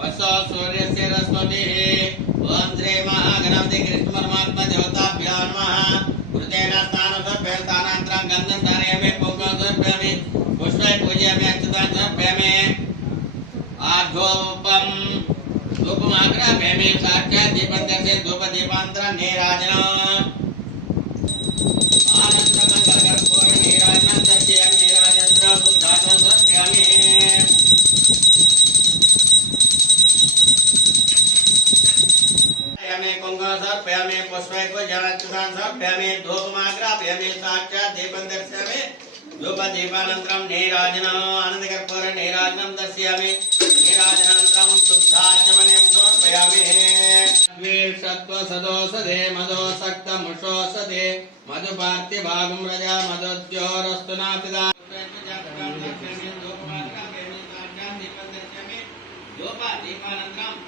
वसो सूर्यस्य रश्मिभिः ओम श्री महागणपति कृष्ण परमात्मा देवताभ्यो नमः। कृतेन स्नानं समर्पयामि गन्धं धारयामि कुङ्कुमं समर्पयामि पुष्पै पूजयामि अक्षतान् समर्पयामि आधूपं धूपमाग्रापयामि साक्षात् दीपं दर्शय धूपदीपान्तरं नीराजनम् आनन्दमङ्गलकर्पूर नीराजनं दर्शयामि नीराजनं शुद्धासनं समर्पयामि कुंकुमं समर्पयामि पुष्पै पूजयामि अक्षतान् समर्पयामि धूपमाग्रापयामि साक्षात् दीपं दर्शयामि धूपदीपानन्तरं नीराजनम् आनन्दकर्पूर नीराजनं दर्शयामि नीराजनानन्तरं शुद्धाचमनीयं समर्पयामि सत्त्वसदोषधे मदोसक्तमुषोषधे मधुपार्थिभागं रजा मदोद्योरस्तु नापिता धूपदीपानन्तरं